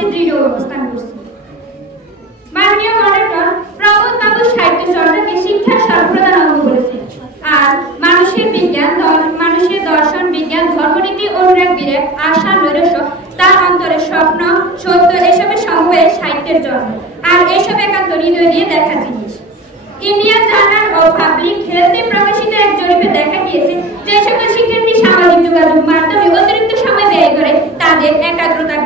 পক্ষে দৃঢ় অবস্থান করছি। মাননীয় মডারেটর প্রমোদ বাবু সাহিত্য চর্চাকে শিক্ষার সর্বপ্রধান অঙ্গ বলেছেন। আর মানুষের বিজ্ঞান, মানুষের দর্শন, বিজ্ঞান, ধর্মনীতি, অনুরাগ, বিরাগ, আশা, নৈরাশ্য, তার অন্তরে স্বপ্ন, সত্য, এসবের সমবায়ে সাহিত্যের জন্ম। আর এসব একান্ত হৃদয় দিয়ে দেখা জিনিস। ইন্ডিয়ান জার্নাল ও পাবলিক হেলথে প্রকাশিত এক জরিপে দেখা গিয়েছে যে সকল শিক্ষার্থী সামাজিক যোগাযোগ মাধ্যমে অতিরিক্ত সময় ব্যয় করে তাদের একাগ্রতা